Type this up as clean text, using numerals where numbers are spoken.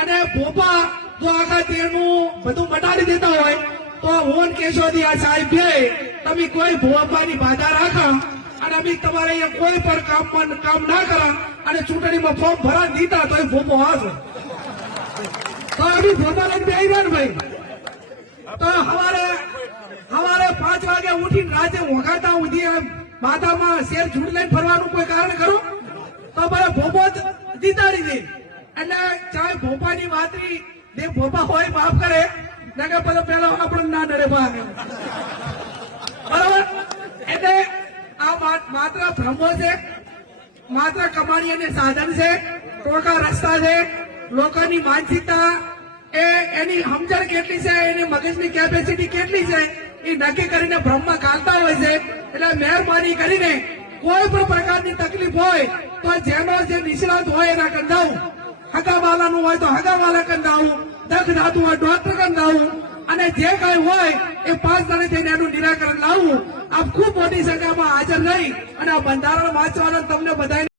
અને ભોપા જો આખા તેનું બધું મટાડી દેતા હોય તો હું કેશોદી આ સાહેબ બે તમે કોઈ ભોપાની બાધા રાખા અને અમે તમારે અહીંયા કોઈ પણ કામ ના કરા અને ચૂંટણીમાં ફોર્મ ભરા દીધા તો ભોપો આવશે તો અમે ભોપા લઈને બેહી ને ભાઈ તો સવારે 5 વાગે ઉઠીને રાતે વગાડતા ઉઠી માથામાં શેર ઝૂંડ લઈને ફરવાનું કોઈ કારણ કરો તો મારે ભોપો જ જીતાડી દે એટલે ચાહે ભોપાની વાતરી જે ભોપા હોય માફ કરે નકર પછી પેલા આપણે ના ડરે બરાબર એટલે આ માત્ર ભ્રમો છે માત્ર કમાણી અને સાધન છે ટોળકા રસ્તા છે લોકોની માનસિકતા એની સમજણ કેટલી છે એની મગજની કેપેસિટી કેટલી છે એ નક્કી કરીને ભ્રમમાં કાઢતા હોય છે એટલે મહેરબાની કરીને કોઈ પણ પ્રકારની તકલીફ હોય તો જેનો જે નિષ્ણાત હોય એના કંદાવું હગાવાલાનું હોય તો હગાવાલા કંદાવું દખ ધાતું હોય ડોક્ટર કંદાવું અને જે કઈ હોય એ 5 દાડે થઈને એનું નિરાકરણ લાવવું આપ ખૂબ મોટી સંખ્યામાં હાજર રહી અને આ બંધારણ વાંચવાના તમને બધાને